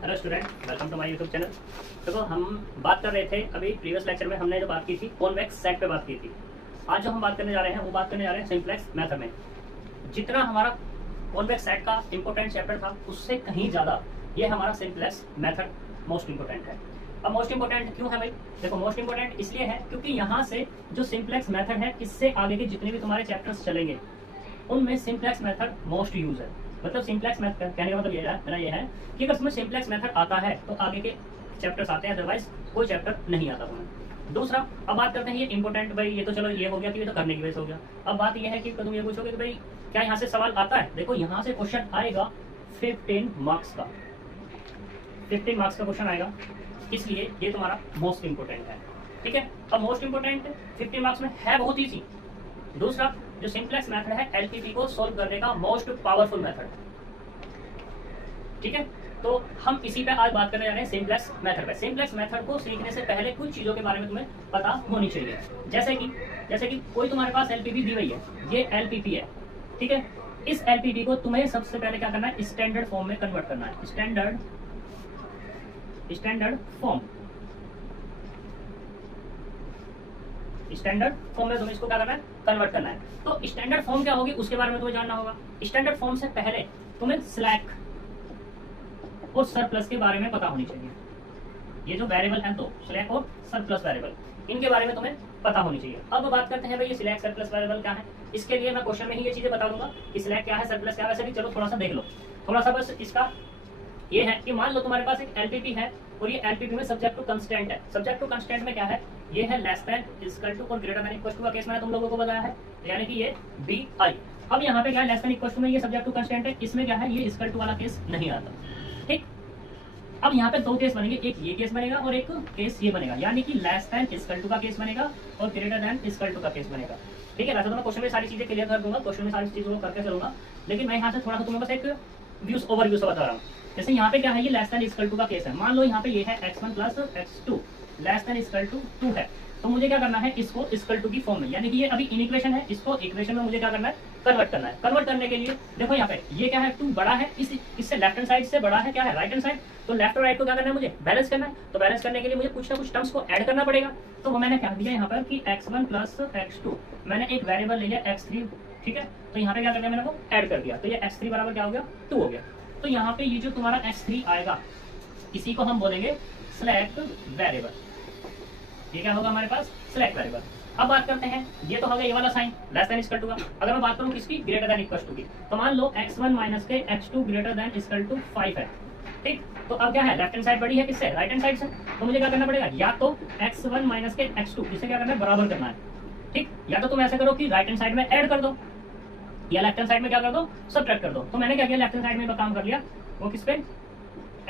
Hello student, welcome to my YouTube channel. देखो, हम बात कर रहे थे अभी प्रीवियस लेक्चर में, हमने जो बात की थी कॉन्वेक्स सेट पे बात की थी। आज जो हम बात करने जा रहे हैं वो बात करने जा रहे हैं सिंप्लेक्स मेथड में। जितना हमारा कॉन्वेक्स सेट का इंपॉर्टेंट चैप्टर था उससे कहीं ज़्यादा ये हमारा सिंप्लेक्स मेथड मोस्ट इंपॉर्टेंट है। अब मोस्ट इंपॉर्टेंट क्यों है भाई? देखो, मोस्ट इंपॉर्टेंट इसलिए है क्योंकि यहाँ से जो सिंप्लेक्स मेथड है इससे आगे के जितने भी तुम्हारे चैप्टर्स चलेंगे उनमें सिंप्लेक्स मेथड मोस्ट यूज है। मतलब सिंप्लेक्स मेथड कहने का मतलब ये है, मेरा ये है कि अगर तुम्हें सिंप्लेक्स मेथड आता है तो आगे के चैप्टर्स आते हैं, अदरवाइज कोई चैप्टर नहीं आता तुम्हें। दूसरा, अब बात करते हैं ये इंपॉर्टेंट भाई, ये तो चलो ये हो गया कि ये तो करने की वजह से हो गया। अब बात ये है कि तुम ये पूछोगे कि भाई क्या यहाँ से सवाल आता है? देखो, यहाँ से क्वेश्चन आएगा 15 मार्क्स का, 15 मार्क्स का क्वेश्चन आएगा, इसलिए ये तुम्हारा मोस्ट इंपॉर्टेंट है। ठीक है, अब मोस्ट इंपॉर्टेंट 15 मार्क्स में है बहुत ईजी। दूसरा, जो सिंप्लेक्स मेथड है एलपीपी को सॉल्व करने का मोस्ट पावरफुल मेथड। ठीक है, तो हम इसी पे आज बात करने जा रहे हैं सिंप्लेक्स मेथड पे। सिंप्लेक्स मेथड को सीखने से पहले कुछ चीजों के बारे में तुम्हें पता होनी चाहिए। जैसे कि कोई तुम्हारे पास एलपीपी दी हुई है, ये एलपीपी है। ठीक है, इस एलपीपी को तुम्हें सबसे पहले क्या करना है? स्टैंडर्ड फॉर्म में कन्वर्ट करना है। स्टैंडर्ड फॉर्म, स्टैंडर्ड फॉर्म में तुम्हें इसको क्या करना है? कन्वर्ट करना है। तो स्टैंडर्ड फॉर्म क्या होगी उसके बारे में तुम्हें जानना होगा। स्टैंडर्ड फॉर्म से पहले तुम्हें स्लैक और सरप्लस के बारे में पता होनी चाहिए। ये जो वेरिएबल है, दो स्लैक और सरप्लस वेरिएबल, इनके बारे में तुम्हें पता होनी चाहिए। अब बात करते हैं भाई ये स्लैक सरप्लस वेरिएबल क्या है। इसके लिए मैं क्वेश्चन में ही ये चीजें बता दूंगा कि स्लैक क्या है, सरप्लस क्या है। वैसे भी चलो थोड़ा सा देख लो, थोड़ा सा बस इसका ये है कि मान लो तुम्हारे पास एक एलपीपी है और ये एलपीपी में सब्जेक्ट टू कंस्टेंट है। सब्जेक्ट टू कंस्टेंट में क्या है? ये है लेस देन, इक्वल टू और ग्रेटर देन इक्वल टू का केस मैंने तुम लोगों को बताया है, यानी कि ये बी आई। अब यहाँ पे क्या है? लेस देन इक्वल टू में ये सब्जेक्ट टू कंस्टेंट है, इसमें क्या है? ये इक्वल टू वाला केस नहीं आता। ठीक, अब यहाँ पे दो केस बनेंगे, एक ये केस बनेगा और एक केस ये बनेगा, यानी कि लेस देन इक्वल टू का केस बनेगा और ग्रेटर देन इक्वल टू का केस बनेगा। ठीक है, वैसे तो मैं क्वेश्चन में सारी चीजें क्लियर कर दूंगा, क्वेश्चन में सारी चीजों को करके चलूंगा, लेकिन मैं यहाँ से थोड़ा सा तुम्हें बस एक व्यूज ओवरव्यू से बता रहा हूँ। जैसे यहाँ पे क्या है? ये लेस देन इक्वल टू का केस है। मान लो यहाँ पे ये है x1 plus x2 less than equal to 2 है, तो मुझे क्या करना है? इसको इक्वल टू की फॉर्म में, यानी कि ये अभी इन इक्वेशन है, इसको इक्वेशन में मुझे क्या करना है? कन्वर्ट करना है। कन्वर्ट करने के लिए देखो यहाँ पे ये क्या है? 2 बड़ा है, इससे लेफ्ट हैंड साइड से बड़ा है क्या है? Right hand side. तो लेफ्ट और राइट को क्या करना है? मुझे बैलेंस करना है। तो बैलेंस करने के लिए मुझे कुछ ना कुछ टर्म्स को ऐड करना पड़ेगा। तो वो मैंने क्या दिया यहाँ पर कि x1 प्लस x2, मैंने एक वेरिएबल ले लिया x3। ठीक है, तो यहाँ पे क्या कर दिया? मैंने वो ऐड कर दिया, तो ये x3 बराबर क्या हो गया? 2 हो गया। तो यहाँ पे ये जो तुम्हारा x3 आएगा, इसी को हम बोलेंगे स्लैक वेरिएबल। ये क्या होगा हमारे पास? Slack variable. अब बात करते हैं, ये तो हो गया ये वाला sign less than equal to का। अगर मैं बात करूं किसकी? ग्रेटर देन इक्वल टू की, तो मान लो x1 माइनस के x2 greater than equal to 5 है। ठीक, तो अब क्या है? लेफ्ट हैंड साइड बड़ी है किससे? राइट हैंड साइड से। तो मुझे क्या करना पड़ेगा? या तो x1 माइनस के x2, इसे क्या करना है? बराबर करना है। ठीक, या तो तुम ऐसा करो कि राइट हैंड साइड में ऐड कर दो, या लेफ्ट हैंड साइड में क्या कर दो? सब्ट्रैक्ट कर दो। तो मैंने क्या किया? लेफ्ट हैंड साइड में काम कर लिया, वो किस पे?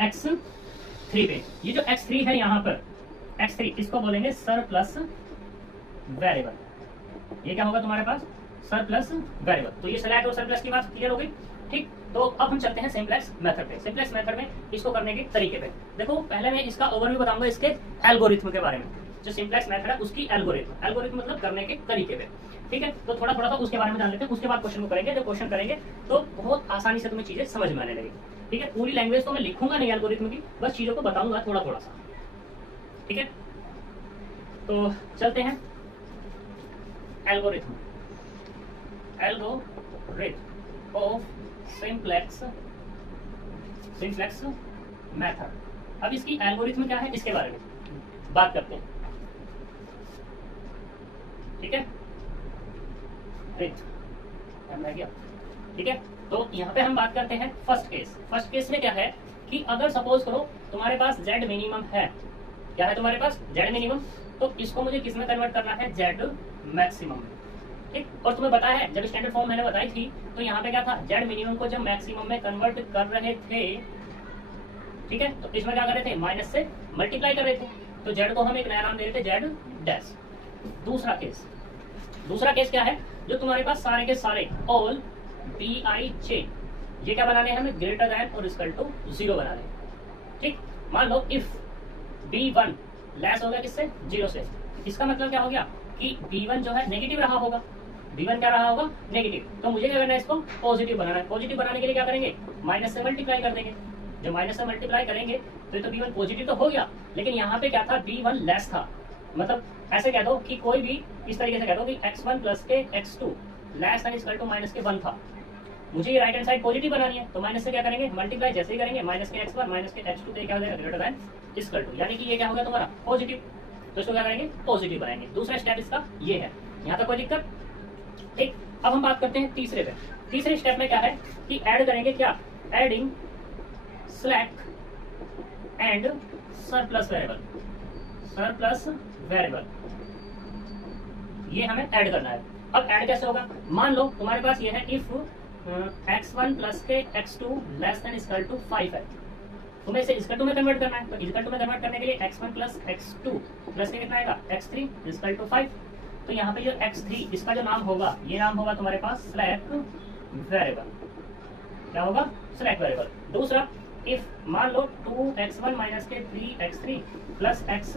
x3 पे। ये जो x3 है यहाँ पर, x3 इसको बोलेंगे सरप्लस वेरिएबल। ये क्या होगा तुम्हारे पास? Surplus variable. तो ये स्लैक और सरप्लस की बात क्लियर हो गई। ठीक, तो अब हम चलते हैं सिंप्लेक्स मेथड पे। सिंप्लेक्स मेथड में इसको करने के तरीके पे देखो, पहले मैं इसका ओवरव्यू बताऊंगा इसके एल्गोरिथम के बारे में। जो सिंप्लेक्स मेथड है उसकी एल्गोरिथम मतलब करने के तरीके पे। ठीक है, तो थोड़ा थोड़ा सा उसके बारे में जान लेते हैं, उसके बाद क्वेश्चन को करेंगे। जब क्वेश्चन करेंगे तो बहुत आसानी से तुम्हें चीजें समझ में आने लगेगी। ठीक है, पूरी लैंग्वेज तो मैं लिखूंगा नहीं एल्गोरिथम की, बस चीजों को बताऊंगा थोड़ा थोड़ा सा। ठीक है, तो चलते हैं एल्गोरिथम ऑफ सिंप्लेक्स मेथड। अब इसकी एल्गोरिथम क्या है इसके बारे में बात करते हैं। ठीक है, ठीक है, तो यहाँ पे हम बात करते हैं फर्स्ट केस। फर्स्ट केस में क्या है कि अगर सपोज करो तुम्हारे पास z मिनिमम है। क्या है तुम्हारे पास? z minimum. तो इसको मुझे किस में कन्वर्ट करना है? z maximum. ठीक, और तुम्हें पता है जब स्टैंडर्ड फॉर्म मैंने बताई थी तो यहाँ पे क्या था? z मिनिमम को जब मैक्सिमम में कन्वर्ट कर रहे थे, ठीक है, तो इसमें क्या कर रहे थे? माइनस से मल्टीप्लाई कर रहे थे। तो z को हम एक नया नाम दे रहे थे, z डैश। दूसरा केस क्या है? जो तुम्हारे पास सारे के सारे ऑल बी आई जे, ये क्या बनाने हैं? हमें ग्रेटर देन और इक्वल टू 0 बनाने। ठीक, मान लो इफ b1 लेस हो गया किससे? 0 से। इसका मतलब क्या हो गया कि b1 जो है नेगेटिव रहा होगा। b1 क्या रहा होगा? नेगेटिव। तो मुझे क्या करना है? इसको पॉजिटिव बनाना है। पॉजिटिव बनाने के लिए क्या करेंगे? माइनस से मल्टीप्लाई कर देंगे। जब माइनस से मल्टीप्लाई करेंगे तो ये तो b1 पॉजिटिव तो हो गया, लेकिन यहाँ पे क्या था, b1 लेस था। मतलब ऐसे कह दो कि कोई भी इस तरीके से कह दो कि x1 प्लस के x2 less than equal to minus के 1 था। मुझे ये राइट हैंड साइड पॉजिटिव बनानी है, तो माइनस से क्या करेंगे, मल्टीप्लाई जैसे ही करेंगे माइनस के x1 माइनस के x2 तो क्या हो जाएगा, ग्रेटर देन इक्वल टू, यानी कि ये क्या होगा तुम्हारा पॉजिटिव, तो इसको क्या करेंगे, पॉजिटिव बनाएंगे। दूसरा स्टेप इसका ये है, यहाँ तक कोई दिक्कत? ठीक, अब हम बात करते हैं तीसरे पे। तीसरे स्टेप में क्या है कि ऐड करेंगे, क्या, adding slack and surplus variable. Surplus variable ये हमें ऐड करना है। अब ऐड कैसे होगा, मान लो तुम्हारे पास ये है इफ x1 प्लस के x2 less than equal to 5 है, तुम्हें इसे इक्वल टू में कन्वर्ट करना है। तो इक्वल टू में कन्वर्ट करने के लिए x1 प्लस x2 प्लस के कितना आएगा, x3 इक्वल टू 5। तो यहाँ पे जो x3 इसका जो नाम होगा, ये नाम होगा तुम्हारे पास स्लैक वेरिएबल। क्या होगा, स्लैक वेरिएबल। दूसरा, इफ मान लो 2x1 माइनस के 3x3 प्लस x,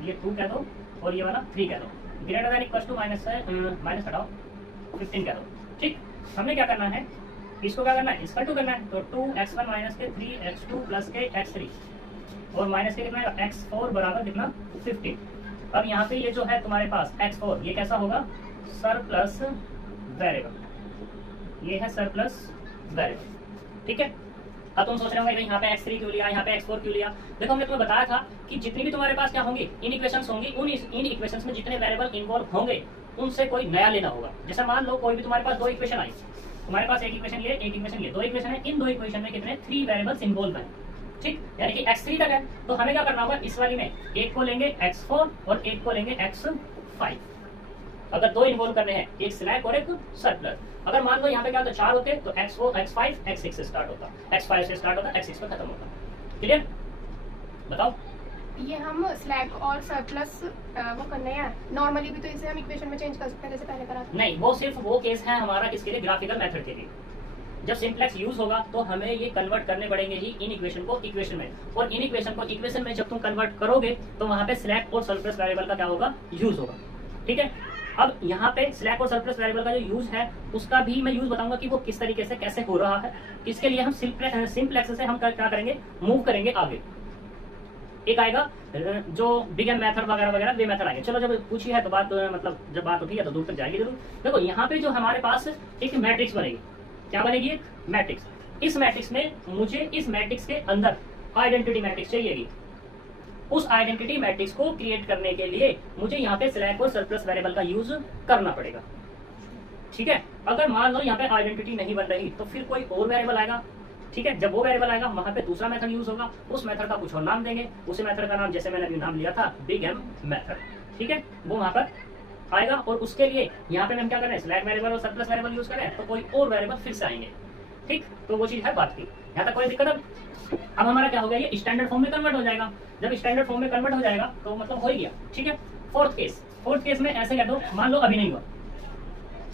ये 2 कह दो और ये वाला 3 कह दो, greater than equal to minus हटाओ 15 कह दो। ठीक, हमने क्या करना है, इसको क्या करना है, इक्वल टू करना है। तो 2x1 माइनस के 3x2 प्लस के x3 और माइनस के कितना है, x4 बराबर कितना, 15। अब यहाँ पे ये जो है तुम्हारे पास x4, ये कैसा होगा, सरप्लस वेरिएबल। ये है सरप्लस वेरिएबल। ठीक है, अब तुम सोच रहे होंगे यहाँ पे x3 क्यों लिया, यहाँ पे x4 क्यों लिया। देखो हमने तुम्हें बताया था कि जितनी भी तुम्हारे पास क्या होंगे, इन इक्वेशंस होंगी, इन इक्वेशंस में जितने वेरिएबल इन्वॉल्व होंगे उनसे कोई नया लेना होगा। जैसे मान लो कोई भी तुम्हारे पास दो इक्वेशन आई, तुम्हारे पास एक इक्वेशन ये, एक इक्वेशन ये, दो इक्वेशन है, इन दो इक्वेशन में कितने 3 वेरिएबल्स इन्वॉल्व हैं। ठीक, यानी कि x3 तक है, तो हमें क्या करना होगा, इस वाली में एक को लेंगे x4 और एक को लेंगे x5। अगर दो इन्वॉल्व करने हैं, एक स्लैक और एक सरप्लस। अगर मान लो यहाँ पे क्या होता है, 4 होते तो x4 x5 x6 से स्टार्ट होता, x5 से स्टार्ट होता, x6 पे खत्म होता। क्लियर, बताओ। ये हम स्लैक और सरप्लस वो करने हैं, नॉर्मली भी तो इसे हम इक्वेशन में चेंज कर सकते हैं जैसे पहले करा था। नहीं, वो सिर्फ वो केस है हमारा किसके लिए, ग्राफिकल मेथड के लिए। जब सिंप्लेक्स यूज होगा तो हमें ये कन्वर्ट करने पड़ेंगे ही इन इक्वेशन को इक्वेशन में, और इन इक्वेशन को इक्वेशन में जब तुम कन्वर्ट करोगे तो वहां पे स्लैक और सरप्लस वेरिएबल का क्या होगा, यूज होगा। ठीक है, अब यहाँ पे स्लैक और सरप्लस वेरिएबल का जो यूज है उसका भी मैं यूज बताऊंगा कि वो किस तरीके से कैसे हो रहा है। इसके लिए हम सिंप्लेक्स से हम क्या करेंगे, मूव करेंगे आगे। एक आएगा जो बिग एम मेथड वगैरह वगैरह, वे मेथड आएंगे। चलो जब पूछी है तो बात मतलब जब बात उठी है तो दूर तक जाएगी जरूर। देखो यहाँ पे जो हमारे पास एक मैट्रिक्स बनेगी, क्या बनेगी, एक मैट्रिक्स। इस मैट्रिक्स में मुझे इस मैट्रिक्स के अंदर आइडेंटिटी मैट्रिक्स चाहिएगी। उस आइडेंटिटी मैट्रिक्स को क्रिएट करने के लिए मुझे यहाँ पे स्लैक और सरप्लस वेरिएबल का यूज करना पड़ेगा। ठीक है, अगर मान लो यहाँ पे आइडेंटिटी नहीं बन रही तो फिर कोई और वेरिएबल आएगा। ठीक है, जब वो वेरिएबल आएगा वहां पे दूसरा मेथड यूज होगा, उस मेथड का कुछ और नाम देंगे, उसी मेथड का नाम जैसे मैंने अभी नाम लिया था बिग एम मेथड। ठीक है, वो वहां पर आएगा, और उसके लिए यहाँ पे हम क्या करें, स्लैक वेरिएबल और सरप्लस वेरिएबल यूज करें तो कोई और वेरिएबल फिर से आएंगे। ठीक, तो वो चीज है बात की, यहाँ तक कोई दिक्कत। अब हमारा क्या हो गया, ये स्टैंडर्ड फॉर्म में कन्वर्ट हो जाएगा। जब स्टैंडर्ड फॉर्म में कन्वर्ट हो जाएगा तो मतलब हो ही गया। ठीक है, फोर्थ केस में ऐसे कह दो, मान लो अभी नहीं हुआ।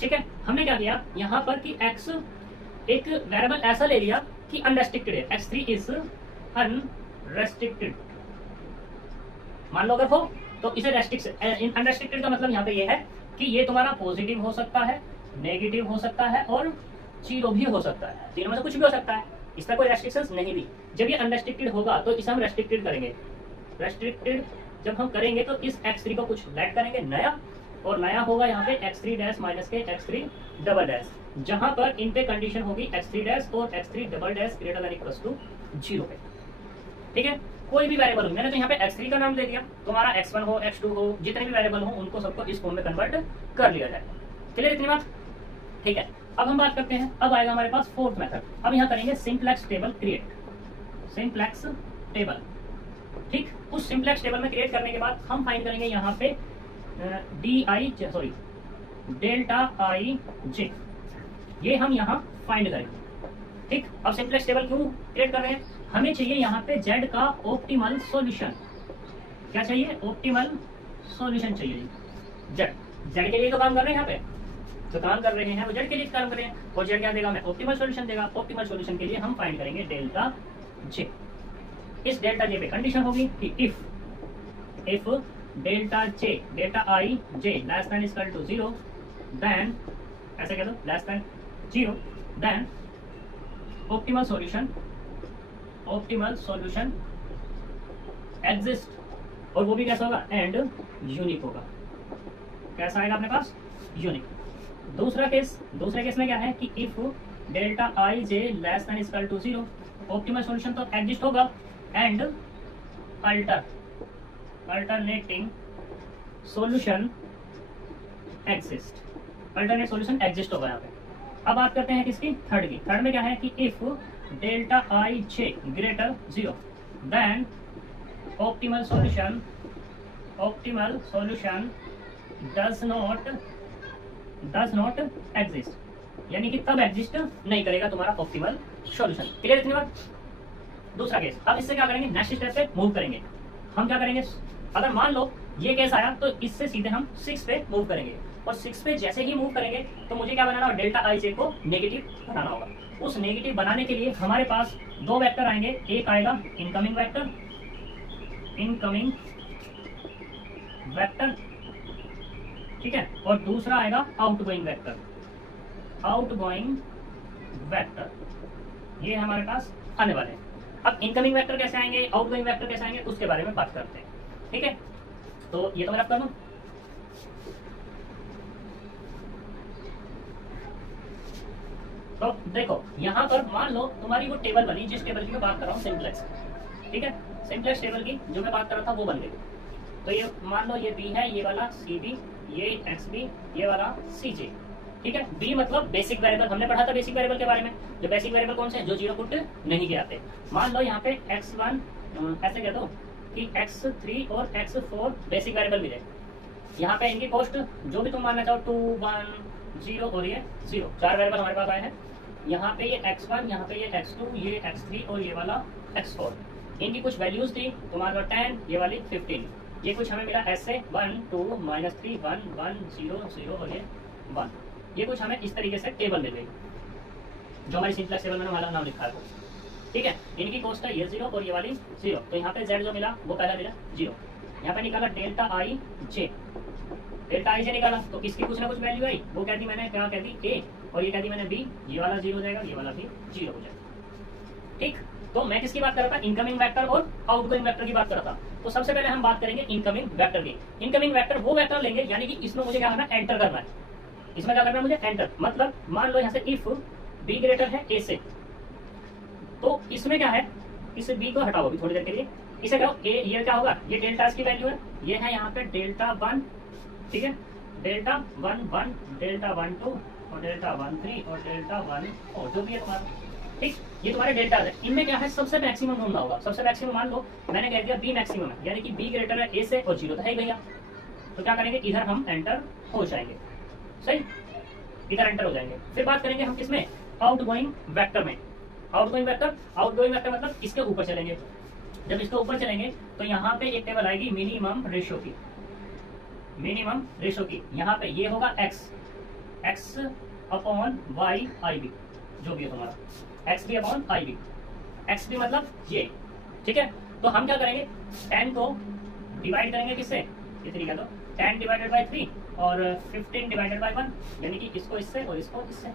ठीक है, हमने क्या किया यहाँ पर कि x एक वेरिएबल ऐसा ले लिया कि अनरेस्ट्रिक्टेड है, x3 इज अनरेस्ट्रिक्टेड। मान लो अगर हो तो इसे अनरेस्ट्रिक्टेड का मतलब यहाँ पे ये है कि ये तुम्हारा पॉजिटिव हो सकता है, नेगेटिव हो सकता है और 0 भी हो सकता है, तीनों में से कुछ भी हो सकता है, इसका कोई रेस्ट्रिक्शंस नहीं दी। जब ये अनरेस्ट्रिक्टेड होगा तो इसे हम रेस्ट्रिक्टेड करेंगे। रेस्ट्रिक्टेड जब हम करेंगे तो इस x3 को कुछ लेट करेंगे नया, और नया होगा यहाँ पे x3 डैश माइनस के x3 डबल डैश, जहां पर इन पे कंडीशन होगी x3 डैश और x3 double dash greater than equal to 0 पे। ठीक है, कोई भी वेरिएबल हो, मैंने तो यहाँ पे x3 का नाम दे दिया, तुम्हारा x1 हो x2 हो, जितने भी वेरिएबल हो उनको सबको इस फॉर्म में कन्वर्ट कर लिया जाए। क्लियर इतनी बात? ठीक है, अब हम बात करते हैं, अब आएगा हमारे पास फोर्थ मेथड। अब यहाँ करेंगे simplex table create, simplex table. ठीक, उस सिंप्लेक्स टेबल में क्रिएट करने के बाद हम फाइंड करेंगे यहाँ पे डेल्टा आई जे, ये हम यहाँ फाइंड करेंगे। ठीक, अब सिंप्लेक्स टेबल क्यों क्रिएट कर रहे हैं, हमें चाहिए यहाँ पे z का ऑप्टिमल सॉल्यूशन। क्या चाहिए, ऑप्टिमल सॉल्यूशन चाहिए। z के लिए तो काम कर रहे हैं, यहाँ पे जो काम कर रहे हैं वो z के लिए काम कर रहे हैं, और z क्या देगा, हमें ऑप्टिमल सॉल्यूशन देगा। ऑप्टिमल सॉल्यूशन के लिए हम फाइंड करेंगे डेल्टा जे। इस डेल्टा जे पे कंडीशन होगी कि if delta j, delta i j less than equal to 0, then ऐसे कह दो less than 0, then optimal solution optimal solution exist, और वो भी कैसा होगा, एंड यूनिक होगा। कैसा आएगा अपने पास, यूनिक। दूसरे केस में क्या है कि if delta i j less than equal to 0, optimal solution तो एग्जिस्ट होगा and alternating solution exist, alternate solution exist होगा यहाँ पे। अब बात करते हैं किसकी, थर्ड की। थर्ड में क्या है कि if delta i j greater 0 then optimal solution does not exist, यानी कि तब एग्जिस्ट नहीं करेगा तुम्हारा ऑप्टिमल सॉल्यूशन। क्लियर इतनी बात। दूसरा केस, अब इससे क्या करेंगे, नेक्स्ट स्टेप पे मूव करेंगे। हम क्या करेंगे, अगर मान लो ये केस आया तो इससे सीधे हम 6 पे मूव करेंगे, और 6 पे जैसे ही मूव करेंगे तो मुझे क्या बनाना होगा, डेल्टा आई जे को नेगेटिव बनाना होगा। उस नेगेटिव बनाने के लिए हमारे पास दो वेक्टर आएंगे, एक आएगा इनकमिंग वेक्टर, ठीक है, और दूसरा आएगा आउटगोइंग वेक्टर। ये हमारे पास आने वाले हैं। अब इनकमिंग वेक्टर कैसे आएंगे, आउटगोइंग वेक्टर कैसे आएंगे, उसके बारे में बात करते हैं। ठीक है, तो ये तो मैं कर दूं। तो देखो यहाँ पर मान लो तुम्हारी वो टेबल बनी, जिस टेबल की मैं बात कर रहा हूँ सिंप्लेक्स, ठीक है, सिंप्लेक्स टेबल की जो मैं बात कर रहा था वो बन गई। तो ये मान लो ये बी है, ये वाला सी बी, ये एक्स बी, ये वाला सी जे, ठीक है। बी मतलब बेसिक वेरिएबल, हमने पढ़ा था बेसिक वेरिएबल के बारे में। जो बेसिक वेरिएबल कौन से हैं, जो 0 पुट नहीं किए आते। मान लो यहाँ पे x1 ऐसे कह दो कि x3 और x4 बेसिक वेरिएबल मिले। यहाँ पे इनकी कॉस्ट जो भी तुम मानना चाहो, 2 1 0 और ये 0, 4 वेरिएबल हमारे पास आए हैं। यहाँ पे ये x1, यहाँ पे ये x2, ये x3 और ये वाला x4। इनकी कुछ वैल्यूज थी, तुम्हारे पास 10, ये वाली 15। ये कुछ हमें मिला ऐसे 1 2 -3 1 1 0 0 और ये 1। ये कुछ हमें इस तरीके से टेबल मिल गई, जो हमारी सिंप्लेक्स टेबल में हमारा नाम लिखा है वो, ठीक है। इनकी कॉस्ट है ये 0 और ये वाली 0। तो यहाँ पे z जो मिला वो पहला मिला 0। यहाँ पे निकाला डेल्टा आई जे निकाला, तो इसकी कुछ ना कुछ वैल्यू आई, वो कह दी मैंने, क्या कह दी a, और ये कह दी मैंने b। ये वाला 0 हो जाएगा, ये वाला भी 0 हो जाएगा, ठीक। तो मैं किसकी बात कर रहा था, इनकमिंग वेक्टर और आउटगोइंग वेक्टर की बात कर रहा था। तो सबसे पहले हम बात करेंगे इनकमिंग वेक्टर की। इनकमिंग वेक्टर वो वेक्टर लेंगे, यानी कि इसमें मुझे क्या करना है, एंटर करना है। इसमें क्या करना है मुझे, एंटर। मतलब मान लो यहाँ से इफ b ग्रेटर है a से, तो इसमें क्या है, इस b को हटाओ अभी थोड़ी देर के लिए, इसे करो a, ये क्या होगा, ये डेल्टा की वैल्यू है, ये है यहाँ पे डेल्टा 1, ठीक है, डेल्टा 1 1, डेल्टा 1 2 और डेल्टा 1 3 और डेल्टा 1 4, जो भी है तुम्हारा, ठीक। ये तुम्हारे डेल्टा है। इनमें क्या है, सबसे मैक्सिमम ढूंढना होगा। सबसे मैक्सिमम मान लो मैंने कह दिया b मैक्सिमम है, यानी कि b ग्रेटर है a से और 0 तो है भैया। तो क्या करेंगे, इधर हम एंटर हो जाएंगे, सही, इधर एंटर हो जाएंगे। फिर बात करेंगे हम किसमें, आउटगोइंग वेक्टर में। आउटगोइंग वेक्टर मतलब इसके ऊपर चलेंगे। जब इसके ऊपर चलेंगे तो यहाँ पे एक टेबल आएगी मिनिमम रेशियो की। यहाँ पे ये होगा x upon y i b, जो भी है तुम्हारा x b upon i b। x b मतलब ये, ठीक है। तो हम क्या करेंगे, 10 को डिवाइड करेंगे किससे, ये तरीका, तो 10 डिवाइडेड बाई 3 और 15 डिवाइडेड बाई 1, यानी कि इसको इससे और इसको इससे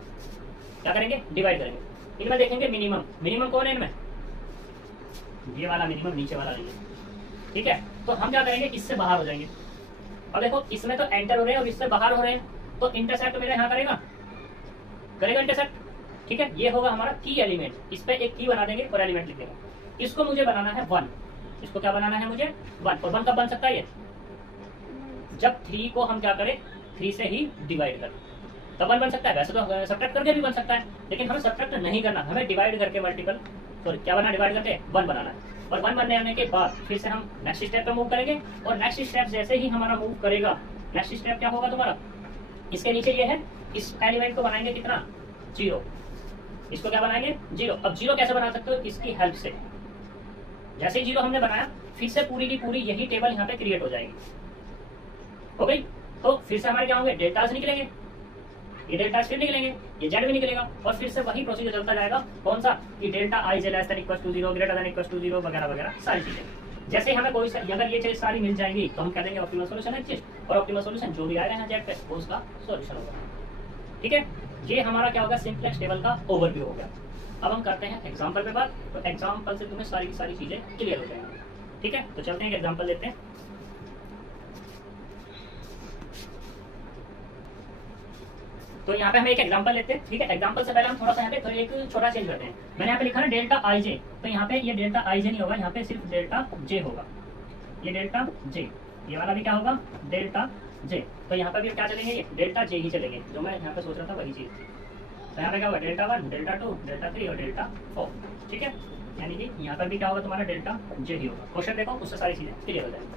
क्या करेंगे, डिवाइड करेंगे। इनमें देखेंगे मिनिमम कौन है इनमें, ये वाला मिनिमम, नीचे वाला नहीं है, ठीक है। तो हम क्या करेंगे, इससे बाहर हो जाएंगे। अब देखो इसमें तो एंटर हो रहे हैं और इससे बाहर हो रहे हैं, तो इंटरसेक्ट मेरे यहाँ करेगा इंटरसेक्ट, ठीक है। ये होगा हमारा की एलिमेंट, इस पे एक की बना देंगे और एलिमेंट लिख देंगे। इसको मुझे बनाना है 1, इसको क्या बनाना है मुझे 1, और 1 कब बन सकता है, ये जब 3 को हम क्या करें, 3 से ही डिवाइड करें, तब 1 बन सकता है। वैसे तो सब्ट्रैक्ट करके भी बन सकता है, लेकिन हमें सब्ट्रैक्ट नहीं करना, हमें डिवाइड करके मल्टीपल, सॉरी क्या बनाना, डिवाइड करके 1 बनाना है। और 1 बनने आने के बाद फिर से हम नेक्स्ट स्टेप पे मूव करेंगे, और नेक्स्ट स्टेप जैसे ही हमारा मूव करेगा, नेक्स्ट स्टेप क्या होगा तुम्हारा, इसके नीचे ये है, इस एलिमेंट को बनाएंगे कितना, 0। इसको क्या बनाएंगे, 0। अब 0 कैसे बना सकते हो, इसकी हेल्प से। जैसे ही 0 हमने बनाया, फिर से पूरी की पूरी यही टेबल यहाँ पे क्रिएट हो जाएगी, हो गई। तो फिर से हमारे क्या होंगे, डेल्टास निकलेंगे, ये डेल्टा फिर निकलेंगे, ये जेड भी निकलेगा, और फिर से वही प्रोसीजर चलता जाएगा। कौन सा, कि delta i j less than equal to 0, greater than equal to 0 वगैरह वगैरह सारी चीजें। जैसे ही हमें कोई अगर ये चीज सारी मिल जाएंगी तो हम कह देंगे ऑप्टिमल सॉल्यूशन एग्जिस्ट, और ऑप्टिमल सॉल्यूशन जो भी आएगा यहाँ जेड पे वो उसका सॉल्यूशन होगा, ठीक है। ये हमारा क्या होगा, सिंप्लेक्स टेबल का ओवरव्यू हो गया। अब हम करते हैं एग्जाम्पल पे बात। तो एग्जाम्पल से तुम्हें सारी की सारी चीजें क्लियर हो जाएंगी। ठीक है, तो चलते हैं एग्जाम्पल लेते हैं। तो यहाँ पे हम एक एग्जांपल लेते हैं। ठीक है, एग्जांपल से पहले हम थोड़ा सा यहाँ पे तो एक छोटा चेंज करते हैं। मैंने यहाँ पे लिखा है डेल्टा आई जे, तो यहाँ पे ये डेल्टा आई जे नहीं होगा, यहाँ पे सिर्फ डेल्टा जे होगा। ये डेल्टा जे, ये वाला भी क्या होगा, डेल्टा जे। तो यहाँ पे भी क्या चलेंगे, ये डेल्टा जे ही चलेंगे, जो मैं यहाँ पे सोच रहा था वही चीज। तो यहाँ पे क्या होगा, डेल्टा 1, डेल्टा 2, डेल्टा 3 और डेल्टा 4। ठीक है, यानी कि यहाँ पर भी क्या होगा, तुम्हारा डेल्टा जे ही होगा। क्वेश्चन देखो, उससे सारी चीजें क्लियर हो जाएंगी।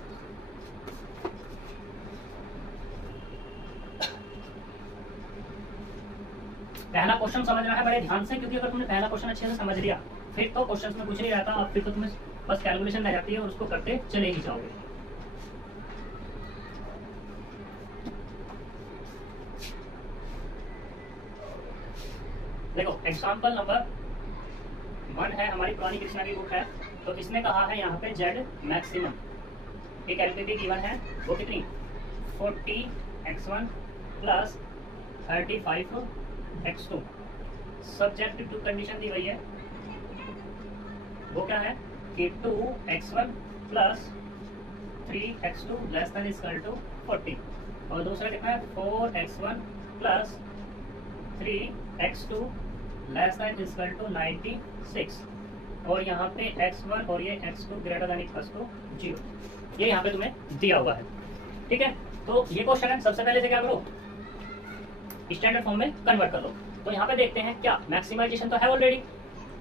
पहला क्वेश्चन समझना है बड़े ध्यान से, क्योंकि अगर तुमने पहला क्वेश्चन अच्छे से समझ लिया फिर तो क्वेश्चन में कुछ नहीं रहता, अब फिर तो तुम्हें बस कैलकुलेशन रह जाती है और उसको करते चले ही जाओगे। देखो एग्जाम्पल नंबर 1 है, हमारी पुरानी कृष्णा की बुक है। तो इसने कहा है यहाँ पे जेड मैक्सिमम, एक एलपीपी गिवन है, वो कितनी 40x1 plus 35x2। Subject to condition दी गई है, वो क्या है कि 2x1 plus 3x2 less than equal to 40, और दूसरा कितना है 4x1 plus 3x2 less than equal to 96, और यहाँ पे x1 और ये x2 greater than equal to 0। ये यहाँ पे तुम्हें दिया हुआ है। ठीक है, तो ये क्वेश्चन है, सबसे पहले से क्या करो, स्टैंडर्ड फॉर्म में कन्वर्ट कर लो। तो यहाँ पे देखते हैं क्या मैक्सिमाइजेशन तो है ऑलरेडी,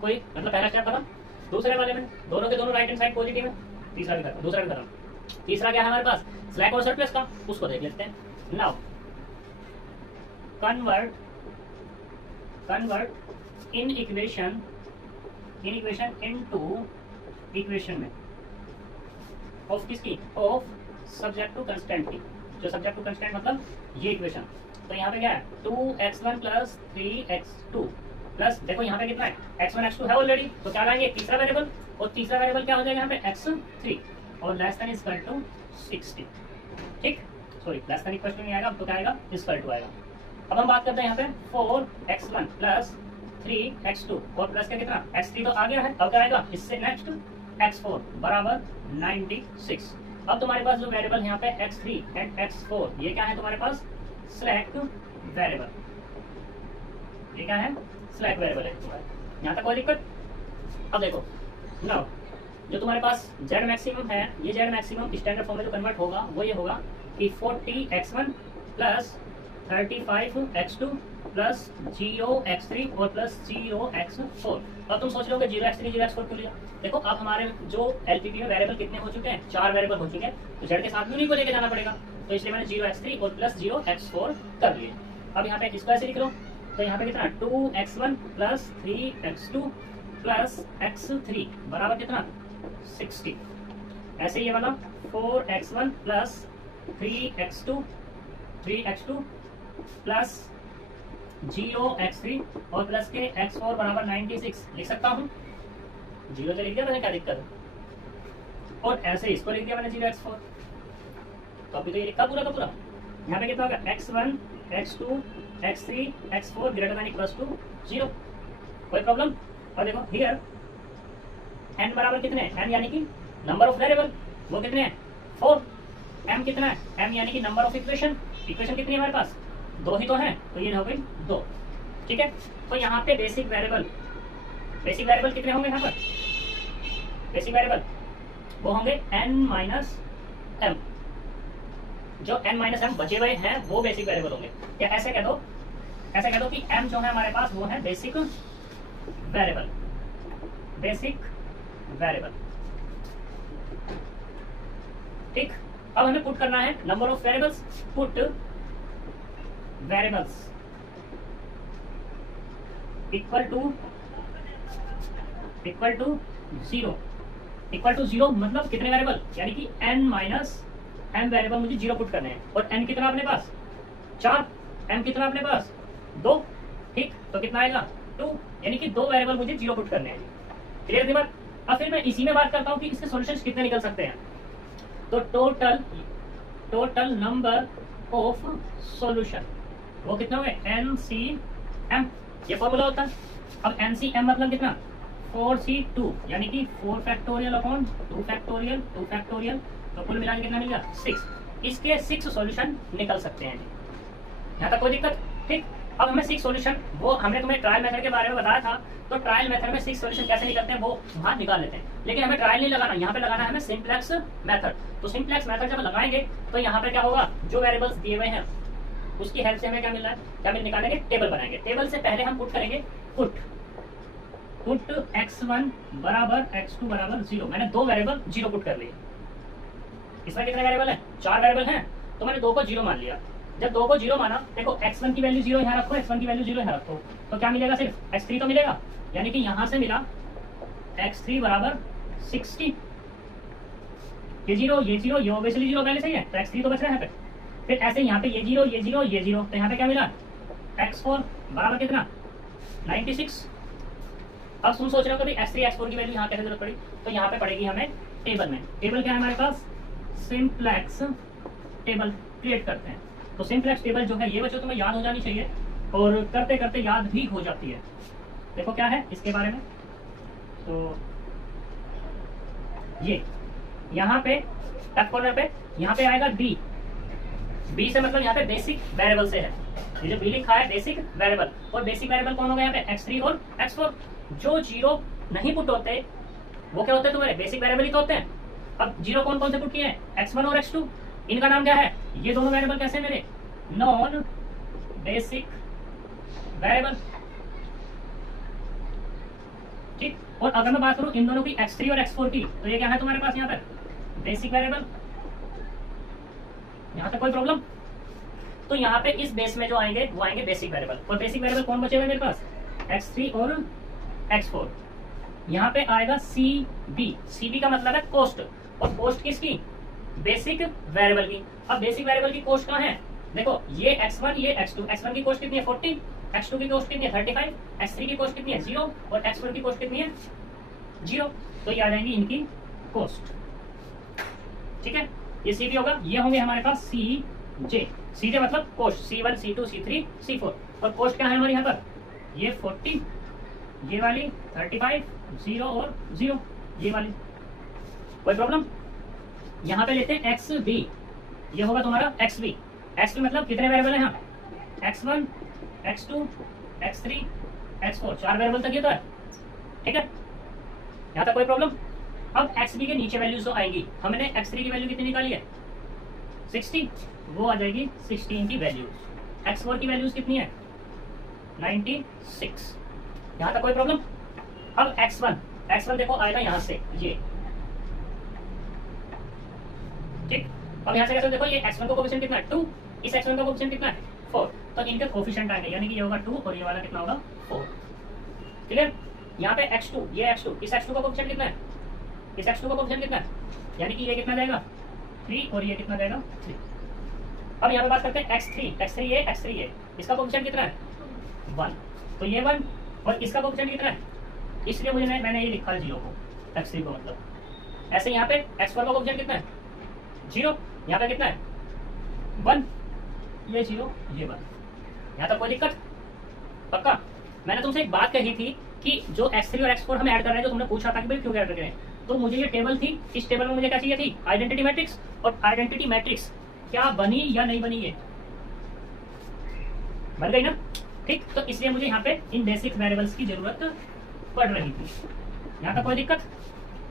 कोई मतलब पहला स्टेप खत्म। दूसरे वाले में दोनों के दोनों राइट हैंड साइड पॉजिटिव है, तीसरा भी खत्म, दूसरा भी खत्म। तीसरा क्या है हमारे पास, स्लैक और सरप्लस का, उसको देख लेते हैं। Now convert in equation into equation में ऑफ किसकी, ऑफ सब्जेक्ट टू कंस्टेंट की। जो सब्जेक्ट टू कंस्टेंट मतलब ये इक्वेशन। तो यहाँ पे क्या है 2x1 प्लस 3x2 प्लस, देखो यहाँ पे कितना है x1 x2 है ऑलरेडी, तो क्या लाएंगे तीसरा वेरिएबल, और तीसरा वेरिएबल क्या हो जाएगा यहाँ पे x3 और लेस देन इक्वल टू 60। ठीक, sorry less than equal to नहीं आएगा, अब तो क्या आएगा इक्वल टू आएगा। अब हम बात करते हैं यहाँ पे 4x1 प्लस 3x2 और प्लस का कितना x3 तो आ गया है, अब क्या आएगा इससे नेक्स्ट x4 बराबर 96। अब तुम्हारे पास जो वेरिएबल यहाँ पे x3 एंड x4 ये क्या है तुम्हारे पास स्लैक वेरिएबल, ये क्या है स्लैक वेरिएबल है तुम्हारा। यहाँ तक कोई दिक्कत। अब देखो नाउ जो तुम्हारे पास जेड मैक्सिमम है, ये जेड मैक्सिमम स्टैंडर्ड फॉर्म में जो कन्वर्ट होगा वो ये होगा कि 40x1 plus 35x2 plus 0x3 और प्लस 0x4। अब तुम सोच रहे हो 0x3 0x4 क्यों लिया। देखो अब हमारे जो एलपीपी में वेरिएबल कितने हो चुके हैं, 4 वेरिएबल हो चुके हैं, तो जेड के साथ भी उन्हीं को लेके जाना पड़ेगा, तो इसलिए मैंने 0x3 और प्लस 0x4 कर लिए। अब यहाँ पे इसको ऐसे लिख लो, तो यहाँ पे कितना 2x1 plus 3x2 plus x3 बराबर कितना 60। ऐसे ये वाला 4x1 plus 3x2 plus 0x3 और प्लस के x4 बराबर 96 लिख सकता हूँ। 0 से लिख दिया मैंने, क्या दिक्कत है। और ऐसे इसको लिख दिया मैंने 0x4, तो अभी तो ये लिखा पूरा का पूरा। यहाँ पे कितना होगा x1 x2 x3 x4 greater than equal to 0, कोई प्रॉब्लम। और देखो हियर n बराबर कितने हैं, n यानी कि नंबर ऑफ वेरिएबल, वो कितने हैं 4। m कितना है, m यानी कि नंबर ऑफ इक्वेशन, इक्वेशन कितनी है हमारे पास 2 ही तो है, तो ये हो गई 2। ठीक है, तो यहाँ पे बेसिक वेरिएबल कितने होंगे यहाँ पर, बेसिक वेरिएबल वो होंगे n माइनस m। जो n माइनस m बचे हुए हैं वो बेसिक वेरिएबल होंगे, या ऐसे कह दो कि m जो है हमारे पास वो है बेसिक वेरिएबल, ठीक। अब हमें पुट करना है number of variables, put variables equal to 0 मतलब कितने वेरिएबल, यानी कि n माइनस m वेरिएबल मुझे 0 पुट करने हैं, और n कितना अपने पास 4, m कितना अपने पास 2, ठीक। तो कितना आएगा 2, यानी कि 2 वेरिएबल मुझे 0 पुट करने हैं। क्लियर थी बात। अब फिर मैं इसी में बात करता हूँ कि इसके सॉल्यूशंस कितने निकल सकते हैं। तो टोटल नंबर ऑफ सॉल्यूशन वो कितने होंगे NCM, ये फॉर्मूला होता है। अब एमसीएम मतलब कितना 4c2 यानी कि 4 फैक्टोरियल अपॉन 2 फैक्टोरियल 2 फैक्टोरियल, तो कुल मिला के कितना मिल गया 6। इसके 6 सॉल्यूशन निकल सकते हैं। यहाँ तक कोई दिक्कत? ठीक। अब हमें 6 सॉल्यूशन, वो हमने तुम्हें ट्रायल मेथड के बारे में बताया था, तो ट्रायल मेथड में 6 सॉल्यूशन कैसे निकलते हैं वो वहाँ निकाल लेते हैं। लेकिन हमें ट्रायल नहीं लगाना, यहाँ पे लगाना है हमें सिंप्लेक्स मेथड। तो सिंप्लेक्स मेथड जब लगाएंगे तो यहाँ पे क्या होगा, जो वेरिएबल्स दिए हुए हैं उसकी हेल्प से हमें क्या मिल रहा है, क्या मिल निकालेंगे, टेबल बनाएंगे। टेबल से पहले हम पुट करेंगे पुट x1 बराबर x2 बराबर 0। मैंने 2 वेरिएबल 0 पुट कर लिए। इसमें कितने वेरिएबल हैं, 4 वेरिएबल हैं, तो मैंने 2 को 0 मान लिया। जब 2 को 0 माना, देखो x1 की वैल्यू 0 यहाँ रखो, x1 की वैल्यू 0 यहाँ रखो, तो क्या मिलेगा, सिर्फ x3 तो मिलेगा। यानी कि यहाँ से मिला x3 बराबर 60। ये 0 ये 0 ये ऑब्वियसली 0 पहले से ही है, तो x3 तो बच रहा है यहाँ पे। फिर ऐसे यहाँ पे ये 0 ये 0 ये 0, तो यहाँ पे क्या मिला x4 बराबर कितना 96। अब तुम सोच रहे हो कि x3 x4 की वैल्यू यहाँ कैसे जरूरत पड़ी, तो यहाँ पे पड़ेगी हमें टेबल में। टेबल क्या है हमारे पास, सिंप्लेक्स टेबल क्रिएट करते हैं। तो सिंप्लेक्स टेबल जो है ये बच्चों तुम्हें याद हो जानी चाहिए, और करते करते याद भी हो जाती है। देखो क्या है इसके बारे में, तो ये यहाँ पे टॉप कॉर्नर पे यहाँ पे आएगा डी। बी से मतलब यहाँ पे बेसिक वेरिएबल से है, ये जो बी लिखा है बेसिक वेरिएबल, और बेसिक वेरिएबल कौन होगा यहाँ पे x3 और x4। जो 0 नहीं पुट होते वो क्या होते हैं तुम्हारे बेसिक वेरिएबल ही तो होते हैं। अब 0 कौन कौन से पुट किए हैं, x1 और x2, इनका नाम क्या है, ये दोनों वेरिएबल कैसे हैं मेरे, नॉन बेसिक वेरिएबल। ठीक। और अगर मैं बात करूं इन दोनों की x3 और x4 की, तो ये क्या है तुम्हारे पास यहाँ पर बेसिक वेरिएबल। यहाँ तक कोई प्रॉब्लम? तो यहाँ पे इस बेस में जो आएंगे वो आएंगे बेसिक वेरिएबल। और बेसिक वेरिएबल कौन बचे हुए मेरे पास, x3 और x4। यहाँ पे आएगा CB। CB का मतलब है कॉस्ट, और कॉस्ट किसकी, बेसिक वेरिएबल की। अब बेसिक वेरिएबल की कॉस्ट कहाँ है, देखो ये x1 ये x2। x1 की कॉस्ट कितनी है 40, x2 की कॉस्ट कितनी है 35, x3 की कॉस्ट कितनी है 0, और x4 की कॉस्ट कितनी है 0। तो ये आ जाएंगी इनकी कॉस्ट। ठीक है, ये CB होगा। ये होंगे हमारे पास CJ। CJ मतलब cost, C1 C2 C3 C4। और कॉस्ट क्या है हमारे यहाँ पर, ये 40, ये वाली 35, 0 और 0, ये वाली। कोई प्रॉब्लम? यहाँ पे लेते हैं XB, ये होगा तुम्हारा XB। XB मतलब कितने वेरिएबल है यहाँ, x1 x2 x3 x4, 4 variable तक ये तो है। ठीक है, यहाँ तक कोई प्रॉब्लम? अब XB के नीचे वैल्यूज जो आएंगी, हमने x3 की वैल्यू कितनी निकाली है 60, वो आ जाएगी 16 की वैल्यूज। x4 की वैल्यूज कितनी है 96। यहाँ तक कोई प्रॉब्लम? अब x1 देखो आएगा यहाँ से ये। ठीक। अब यहाँ से कैसे देखो, ये x1 का कोएफिशिएंट कितना है 2, इस x1 का कोएफिशिएंट कितना है 4, तो इनके कोएफिशिएंट आएंगे, यानी कि ये होगा 2 और ये वाला कितना होगा 4। क्लियर? यहाँ पे x2, ये x2, इस x2 का कोएफिशिएंट कितना है, इस x2 का कोएफिशिएंट कितना है, यानी कि ये कितना जाएगा 3 और ये कितना जाएगा 3। अब यहाँ पे बात करते हैं x3 ये, इसका कोएफिशिएंट कितना है 1, तो ये 1, और इसका कोएफिशिएंट कितना है, इसलिए मुझे मैंने ये लिखा 0 को, x3 को मतलब। ऐसे यहाँ पे x4 का कोएफिशिएंट कितना है 0, यहाँ पे कितना है 1, ये 0 ये 1। यहाँ तक कोई दिक्कत? पक्का? मैंने तुमसे एक बात कही थी कि जो x3 और x4 हम ऐड कर रहे हैं, जो तुमने पूछा था कि भाई क्यों ऐड कर रहे हैं, तो मुझे ये टेबल थी, इस टेबल में मुझे क्या चाहिए थी, आइडेंटिटी मैट्रिक्स। और आइडेंटिटी मैट्रिक्स क्या बनी या नहीं बनी, ये बन गई ना। ठीक, तो इसलिए मुझे यहाँ पे इन बेसिक वेरिएबल्स की जरूरत पड़ रही थी। यहाँ तक कोई दिक्कत?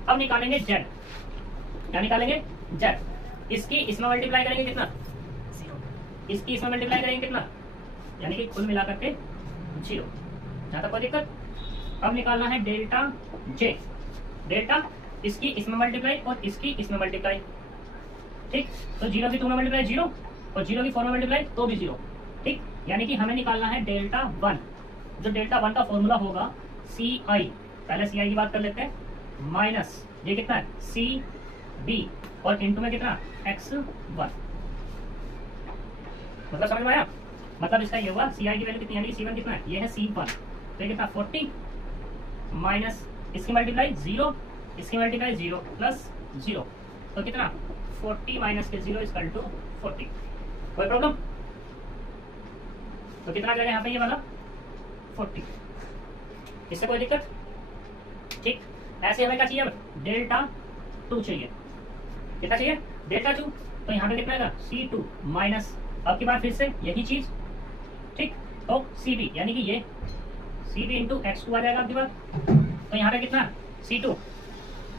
अब निकालेंगे z, क्या निकालेंगे z। इसकी इसमें मल्टीप्लाई करेंगे कितना 0, इसकी इसमें मल्टीप्लाई करेंगे कितना, यानी कि कुल मिलाकर के 0। यहाँ तक कोई दिक्कत? अब निकालना है डेल्टा j। डेल्टा इसकी इसमें मल्टीप्लाई और इसकी इसमें मल्टीप्लाई। ठीक, तो 0 की 2 में मल्टीप्लाई 0, और 0 की 4 में मल्टीप्लाई तो भी 0। ठीक, यानी कि हमें निकालना है डेल्टा 1। जो डेल्टा 1 का फॉर्मूला होगा CI, पहले CI की बात कर लेते हैं, माइनस ये कितना है CB, और इनटू में कितना x1। मतलब समझ में आया? मतलब इसका ये हुआ CI की वैल्यू कितनी, यानी C1 कितना है, ये है C1, तो ये कितना 40, माइनस इसकी मल्टीप्लाई 0, इसकी मल्टीप्लाई 0 प्लस 0, तो कितना 40 माइनस के 0 इक्वल टू 40। कोई प्रॉब्लम? तो कितना आ जाएगा यहाँ पे ये वाला 40। इससे कोई दिक्कत? ठीक, ऐसे हमें क्या चाहिए अब? डेल्टा 2 चाहिए। कितना चाहिए? डेल्टा 2। तो यहाँ पे कितना आएगा? C2 माइनस, अब की बार फिर से यही चीज, ठीक, तो CB यानी कि ये CB इंटू X2 आ जाएगा आपकी बार। तो यहाँ पे कितना? C2